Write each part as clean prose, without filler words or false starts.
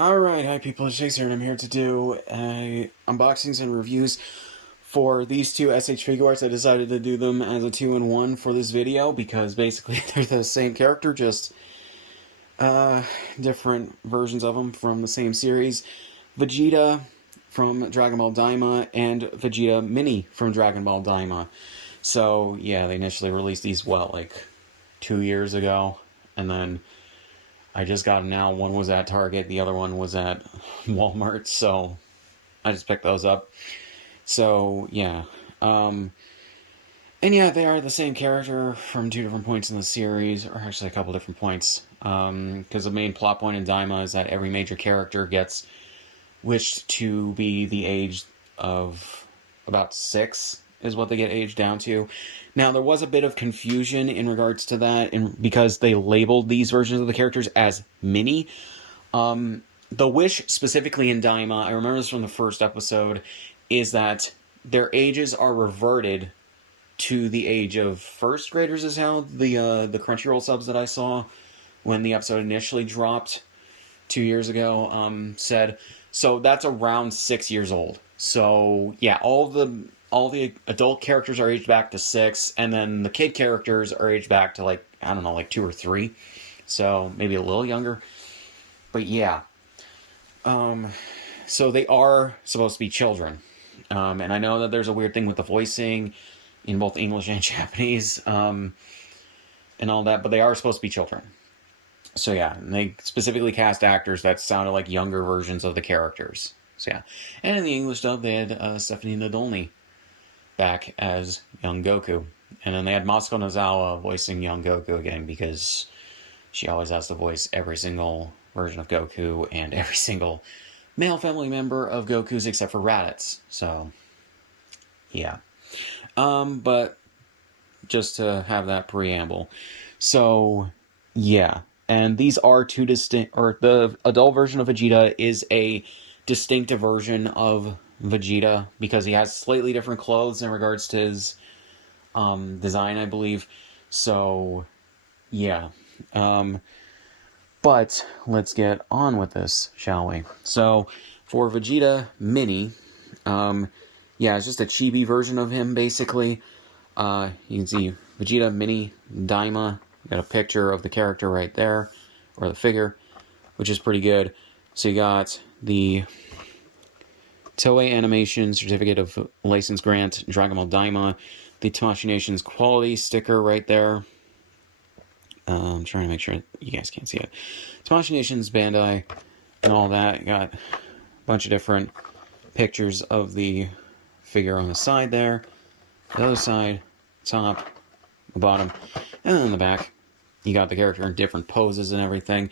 Alright, hi people, it's Scsigs here, and I'm here to do unboxings and reviews for these two SH Figuarts. I decided to do them as a 2-in-1 for this video because basically they're the same character, just different versions of them from the same series. Vegeta from Dragon Ball Daima and Vegeta Mini from Dragon Ball Daima. So yeah, they initially released these, like 2 years ago, and then I just got them now. One was at Target, the other one was at Walmart, so I just picked those up. So, yeah. And yeah, they are the same character from two different points in the series, or actually a couple different points. Because the main plot point in Daima is that every major character gets wished to be the age of about 6, is what they get aged down to. Now, there was a bit of confusion in regards to that, because they labeled these versions of the characters as mini. The wish, specifically in Daima, I remember this from the first episode, is that their ages are reverted to the age of first graders, is how the Crunchyroll subs that I saw when the episode initially dropped 2 years ago said. So that's around 6 years old. So yeah, all the adult characters are aged back to 6, and then the kid characters are aged back to, like, I don't know, like 2 or 3. So maybe a little younger. But yeah. So they are supposed to be children. And I know that there's a weird thing with the voicing in both English and Japanese, and all that, but they are supposed to be children. So yeah, and they specifically cast actors that sounded like younger versions of the characters. So yeah. And in the English dub, they had Stephanie Nadolny back as young Goku. And then they had Masako Nozawa voicing young Goku again, because she always has to voice every single version of Goku and every single male family member of Goku's except for Raditz. So, yeah. But just to have that preamble. So, yeah. And these are two distinct, or the adult version of Vegeta is a distinctive version of Vegeta because he has slightly different clothes in regards to his design, I believe. So, yeah. But let's get on with this, shall we? So, for Vegeta Mini, yeah, it's just a chibi version of him, basically. You can see Vegeta Mini Daima. Got a picture of the character right there, or the figure, which is pretty good. So you got the Toei Animation Certificate of License Grant, Dragon Ball Daima, the Tamashii Nations quality sticker right there. I'm trying to make sure you guys can't see it. Tamashii Nations, Bandai, and all that. Got a bunch of different pictures of the figure on the side there, the other side, top, the bottom, and then in the back, you got the character in different poses and everything.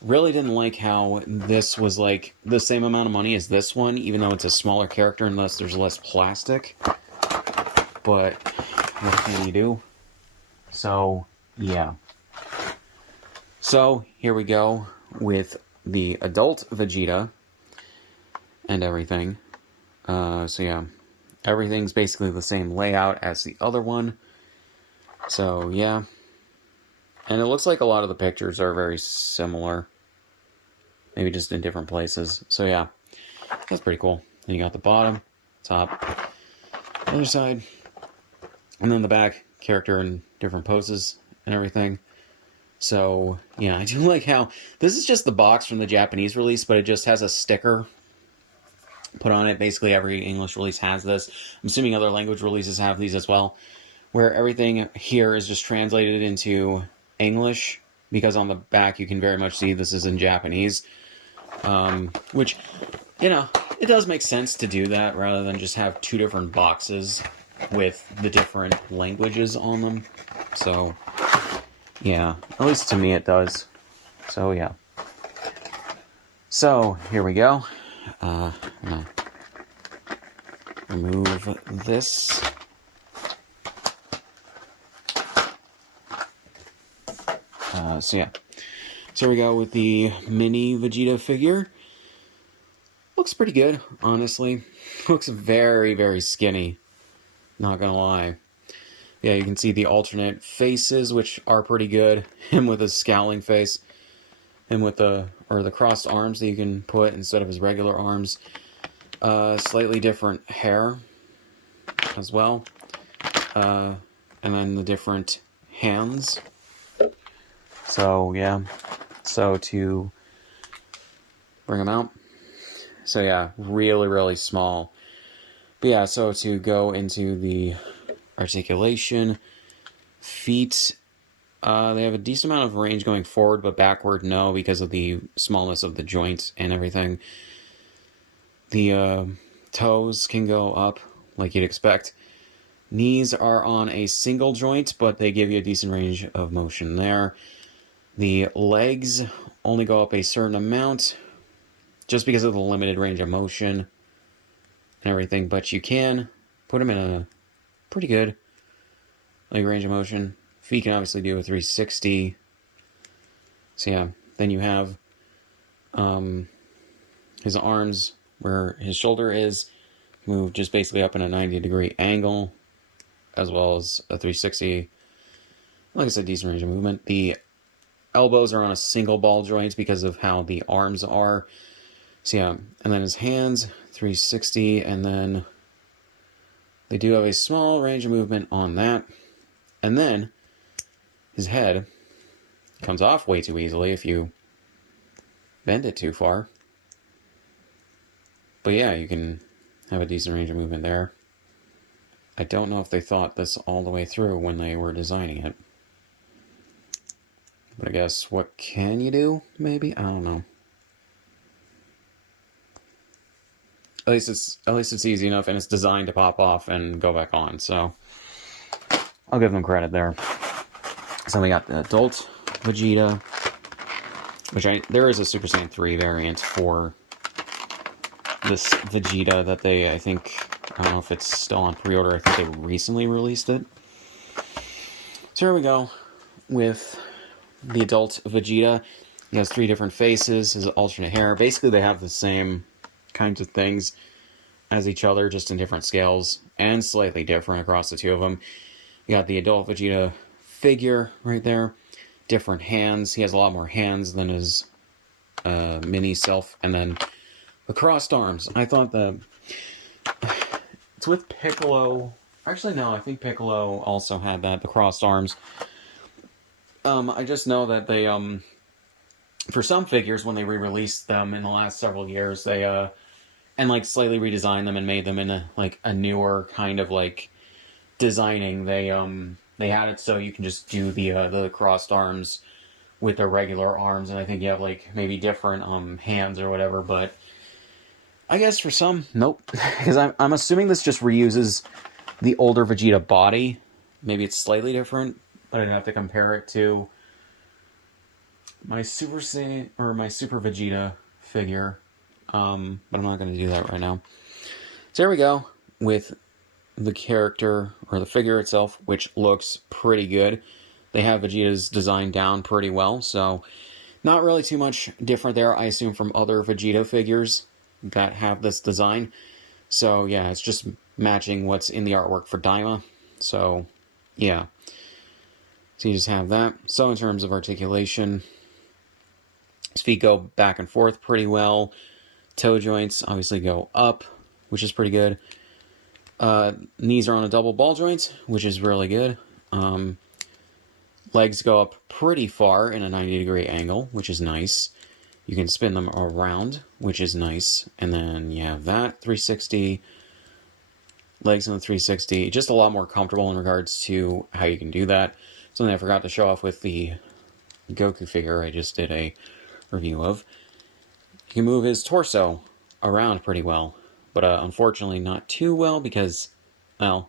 Really didn't like how this was like the same amount of money as this one, even though it's a smaller character unless there's less plastic. But what can you do? So, yeah. So, here we go with the adult Vegeta and everything. So yeah, everything's basically the same layout as the other one. So, yeah. And it looks like a lot of the pictures are very similar. Maybe just in different places. So yeah, that's pretty cool. And you got the bottom, top, other side, and then the back, character in different poses and everything. So, yeah, I do like how this is just the box from the Japanese release, but it just has a sticker put on it. Basically, every English release has this. I'm assuming other language releases have these as well, where everything here is just translated into English, because on the back you can very much see this is in Japanese. Which, you know, it does make sense to do that rather than just have two different boxes with the different languages on them. So, yeah, at least to me it does. So, yeah. So, here we go. I'm gonna remove this. So, yeah. So, here we go with the mini Vegeta figure. Looks pretty good, honestly. Looks very, very skinny. Not gonna lie. Yeah, you can see the alternate faces, which are pretty good. Him with a scowling face. him with the crossed arms that you can put instead of his regular arms. Slightly different hair as well. And then the different hands. So, yeah. So, to bring him out. So, yeah, really, really small. But, yeah, so to go into the articulation, feet, they have a decent amount of range going forward, but backward, no, because of the smallness of the joints and everything. The toes can go up, like you'd expect. Knees are on a single joint, but they give you a decent range of motion there. The legs only go up a certain amount, just because of the limited range of motion and everything, but you can put them in a pretty good range of motion. Feet can obviously do a 360. So yeah, then you have his arms, where his shoulder is, move just basically up in a 90-degree angle, as well as a 360. Like I said, decent range of movement. The elbows are on a single ball joint because of how the arms are. So yeah, and then his hands, 360, and then they do have a small range of movement on that. And then his head comes off way too easily if you bend it too far. But yeah, you can have a decent range of movement there. I don't know if they thought this all the way through when they were designing it. But I guess, what can you do, maybe? I don't know. At least it's easy enough, and it's designed to pop off and go back on, so I'll give them credit there. So we got the adult Vegeta, which there is a Super Saiyan 3 variant for this Vegeta that they, I don't know if it's still on pre-order, I think they recently released it. So here we go with the adult Vegeta. He has 3 different faces, his alternate hair. Basically, they have the same kinds of things as each other, just in different scales, and slightly different across the two of them. You got the adult Vegeta figure right there. Different hands. He has a lot more hands than his mini self. And then the crossed arms. I thought it's with Piccolo. Actually, no, I think Piccolo also had that, the crossed arms. I just know that they, for some figures, when they re-released them in the last several years, they, and, slightly redesigned them and made them in a newer kind of, designing. They had it so you can just do the crossed arms with the regular arms, and I think you have, maybe different, hands or whatever, but I guess for some, nope. Because I'm assuming this just reuses the older Vegeta body. Maybe it's slightly different, but I'd have to compare it to my Super Saiyan, or my Super Vegeta figure. But I'm not going to do that right now. So here we go with the character, or the figure itself, which looks pretty good. They have Vegeta's design down pretty well, so not really too much different there, I assume, from other Vegeta figures that have this design. So yeah, it's just matching what's in the artwork for Daima. So yeah. So you just have that. So in terms of articulation, his feet go back and forth pretty well. Toe joints obviously go up, which is pretty good. Knees are on a double ball joint, which is really good. Legs go up pretty far in a 90-degree angle, which is nice. You can spin them around, which is nice. And then you have that 360. Legs on the 360. Just a lot more comfortable in regards to how you can do that. Something I forgot to show off with the Goku figure I just did a review of. You can move his torso around pretty well. But unfortunately not too well because, well,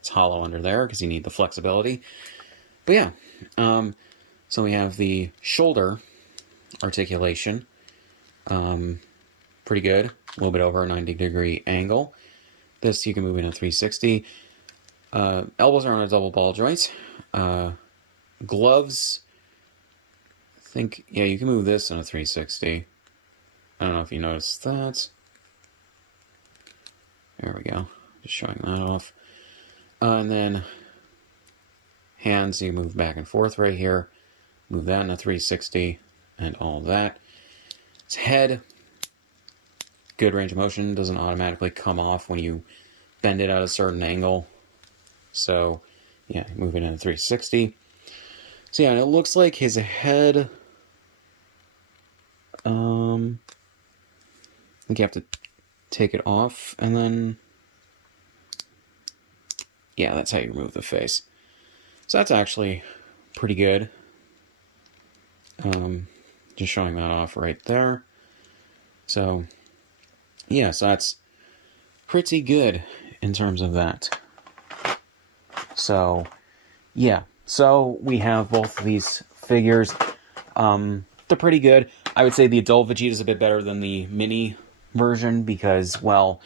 it's hollow under there because you need the flexibility. But yeah, so we have the shoulder articulation. Pretty good. A little bit over a 90-degree angle. This you can move in a 360. Elbows are on a double ball joint. Gloves, I think, yeah, you can move this in a 360. I don't know if you noticed that. There we go. Just showing that off. And then hands, you move back and forth right here. Move that in a 360. and all that. His head, good range of motion, doesn't automatically come off when you bend it at a certain angle. So, yeah, moving in 360. So yeah, and it looks like his head, I think you have to take it off, and then, yeah, that's how you remove the face. So that's actually pretty good. Just showing that off right there. So, yeah, so that's pretty good in terms of that. So, yeah. So we have both of these figures. They're pretty good. I would say the adult Vegeta is a bit better than the mini version because, well,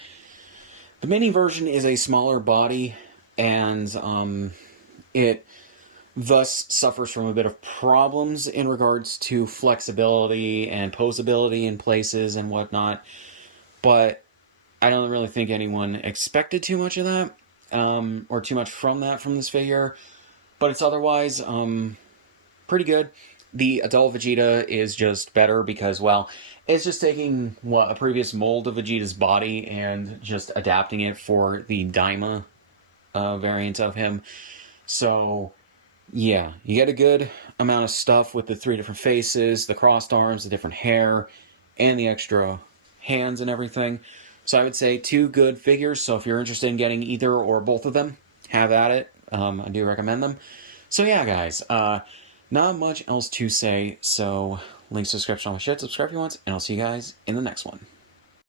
the mini version is a smaller body, and it thus suffers from a bit of problems in regards to flexibility and posability in places and whatnot. But I don't really think anyone expected too much of that, or too much from that from this figure. But it's otherwise pretty good. The adult Vegeta is just better because, well, it's just taking a previous mold of Vegeta's body and just adapting it for the Daima variant of him. So, yeah, you get a good amount of stuff with the 3 different faces, the crossed arms, the different hair, and the extra hands and everything. So I would say 2 good figures. So if you're interested in getting either or both of them, have at it. I do recommend them. So yeah, guys, not much else to say. So links to description on my shit. Subscribe if you want, and I'll see you guys in the next one.